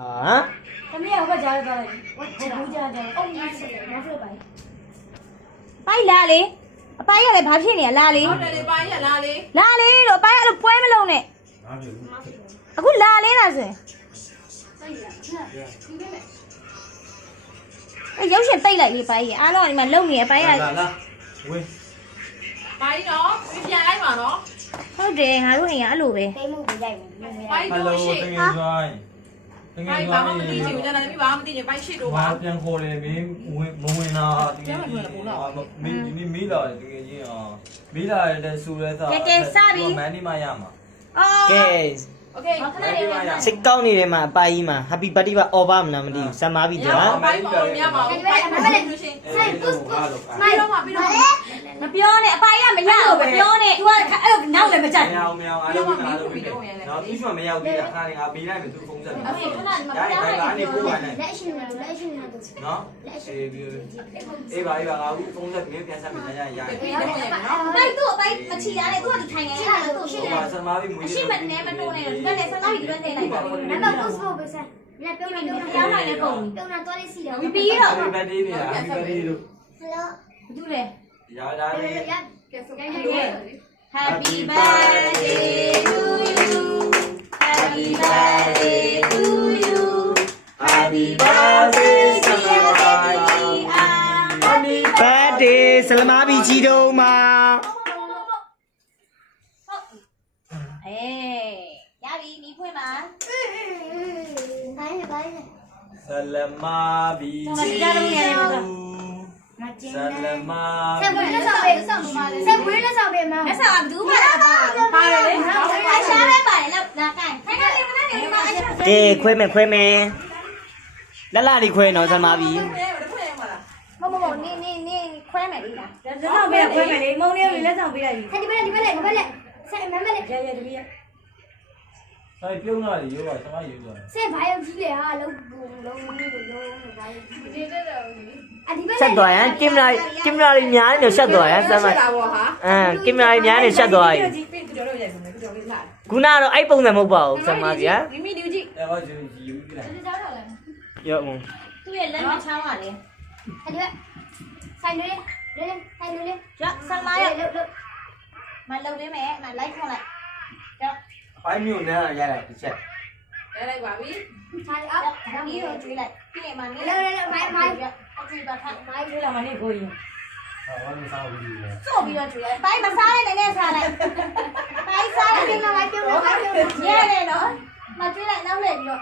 他们也会教一个，我不教教，哦，你是哪是白？白拉哩，白也来拍片呢，拉哩。白也拉哩。拉哩，罗白也都背没弄呢。啊，我拉哩那是。哎，有些背来哩白也，啊，那你们弄呢白也。来，喂。白喏，你偏来嘛喏。ဟုတ်တယ်ငါတို့အိမ်ကအလိုပဲ 白都是。 ဘာ ဘာမှမသိချင်ဘူးကျွန်တော်လည်းဘာမှမသိချင်ပိုင်းရှိတော့ပါ ပြန်ခေါ်တယ်မင်းမဝင်တာတကယ်ကြီးမင်းဒီမီးလာတယ်တကယ်ကြီးမီးလာတဲ့ဆူရဲသားမန်ဒီမရမှာ အော် ကဲ โอเค ခဏလေးပဲ စိတ်ကောင်းနေတယ်မှာအပါကြီးမှာ Happy Birthday ပါ အော်ပါမလားမသိဘူးစမ်းပါပြီ ည ကြာ ပါပိုင်းပေါ်ညပါပိုင်းမလေးလို့ရှင်ဆိုင်ပုစ်မိုင်းတော့မှာပြီးတော့ မပြောနဲ့အပိုင်ကမရဘူးမပြောနဲ့ तू ကအဲ့နောက်လည်းမကြိုက် မအောင်အားလုံးကအားလုံးပြီးနော်သူ့မှာမရောက်သေးတာခါနေငါပေးလိုက်မယ်သူဖုန်းဆက်တယ် အဲ့ခဏဒီမှာ ဒါ ပြော နဲ့ နေ ဘာနေပို့ပါနဲ့ လက်ရှိနေလို့လက်ရှိနေလို့ နော်အေးပါငါဖုန်းဆက်ပြီးပြန်ဆက်ပြီးရရ ပြီးတော့ရမယ်နော် အပိုင်သူ့အပိုင်မချီရနဲ့ तू ကဒီထိုင်နေအဲ့ဒါလည်းသူ့ရှိတယ် ဟိုဆမားပြီးမွေး အရှိမနဲ့မနိုးနဲ့ဒီကနေ့ဆန္ဒကြီးဒီဘက်နေလိုက်ပါ နံပါတ်ပို့ဖို့ပဲဆက်လက်ပြောနေတော့ ပြောင်းလိုက်တဲ့ပုံ တုံးတာတော့လေးစီတယ် ပြီးတော့ ဘယ်တေးနေတာဘယ်တေးလို့ ဟယ်လို ဘူးလေ ရတာလေ ကဲဆိုကဲ Happy birthday to you Happy birthday to you Happy birthday ဆလာမာ Happy Birthday ဆလမာဘီကြီးတို့မှာ အေးရပြီမိဖွင့်ပါ ဘိုင်းဘိုင်း ဆလာမာဘီကြီးဆလာမာ ဆက်ဝေးလက်ဆောင်ပေးဆက်ဝေးလက်ဆောင်ပေးမ လက်ဆောင်ကဘယ်သူမှလာပါပါတယ်လေအရှားပဲပါတယ်လောက်လာကိုင်ခိုင်ခိုင်လေးမနဲ့နေမှာအရှား ကဲခွဲမယ်လက်လာလေးခွဲနော်ဆလမာဘီ မနေခွဲမယ်လေလားလက်ဆောင်ပေးခွဲမယ်လေမုံလေးကိုလက်ဆောင်ပေးလိုက်ပြီ ဒီဘက်လက်ဆက်မမလက် ရတပီး ဆိုင်ပြုံးလာလေရောပါဆမားယူသွား ဆက်ဘာရောက်ကြီးလေဟာလုံးလုံးဘာရောက်ဒီတက်တော့အဒီဘက် ဆက်သွားရင်ကင်မရာလေးများနေဆက်သွားရင်ဆမ်းမ လာပေါ့ဟာ ကင်မရာလေးများနေဆက်သွားရင် ပြီးကြော်လို့ရိုက်ဆုံးတယ်ကြော်လေးလာ ခုနကတော့အဲ့ပုံစံမဟုတ်ပါဘူးဆမ်းမဗျာ မိမိဒီကြည့် အဲ့တော့ယူပြီးလိုက် ရောမ သူ့ရဲ့လက်မချောင်းပါလေ အဒီဘက်ဆိုင်လေးဆိုင်လေး ရဆန်မာရမလုံလေးမယ်မလိုက်ခေါ်လိုက်ရ အပိုင်းမျိုးနဲ့ရလိုက်တစ်ချက် လဲလိုက်ပါပြီ ဆိုင်အောက် ဒီကိုကျွေးလိုက်ပြီးရင်မနေ လဲမိုင်း အကျွေးပါထား မိုင်းကျွေးလာမနေကိုရင် ဘာလို့စားဘူးလဲ စို့ပြီးတော့ကျွေးလိုက်ပိုင်းမစားလိုက်နဲ့စားလိုက်ပိုင်းစားလိုက် ပြုံးလာမိုင်းပြုံးလာ ရဲတယ်နော်မကျွေးလိုက်နောက်လှည့်ပြီးတော့